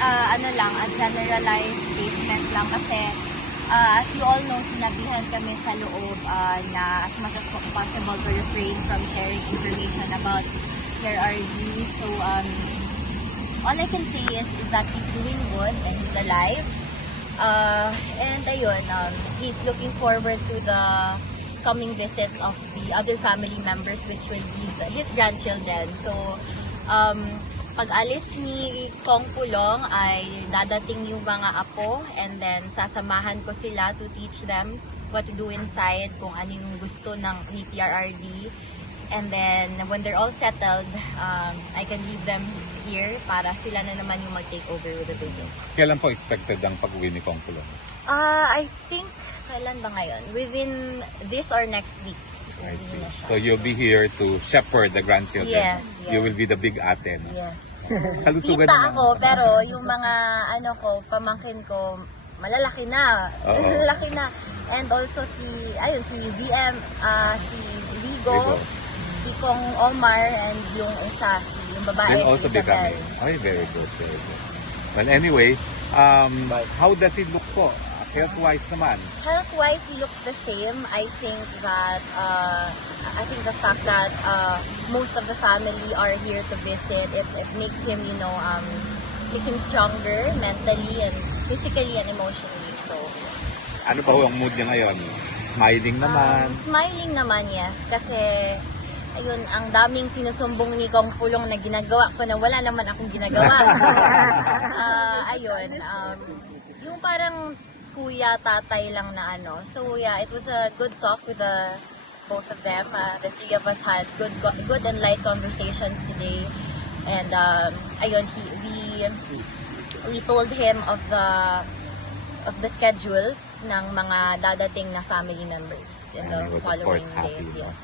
ano lang, a generalized statement lang kasi as you all know, sinabihan kami sa loob na as much as possible to refrain from sharing information about your RD. So, all I can say is that he's doing good and he's alive. And ayun, he's looking forward to the coming visits of the other family members, which will be his grandchildren. So, pag alis ni Kong Pulong ay dadating yung mga apo, and then sasamahan ko sila to teach them what to do inside, kung ano yung gusto ni PRRD. And then when they're all settled, I can leave them here para sila na naman yung mag-take over with the visits. Kailan po expected ang pag-uwi ni Kong Pulong? I think, kailan ba ngayon? Within this or next week. I see. So you'll be here to shepherd the grandchildren? Yes. You will be the big ate, no? Yes. Kalusugan Kita naman. ako, pero yung mga pamangkin ko, malalaki na. Oo. Malalaki na. And also si VM, si Vigo, si Kong Omar, and yung isa, yung babae. They'll also si be Isabel. coming. Ay, very good, very good. Well, anyway, how does it look po? Health-wise naman? Health-wise, he looks the same. I think that the fact that most of the family are here to visit, it makes him, makes him stronger mentally and physically and emotionally. So, Ano ba ang mood niya ngayon? Smiling naman? smiling naman, yes. Kasi, ayun, ang daming sinusumbong ni Kong Pulong na ginagawa ko na wala naman akong ginagawa. Ayun, yung parang kuya, tatay lang na ano. So yeah, it was a good talk with both of them. The three of us had good and light conversations today. And ayun, we told him of the schedules ng mga dadating na family members in And the he was, of following course, happy, days. no? Yes.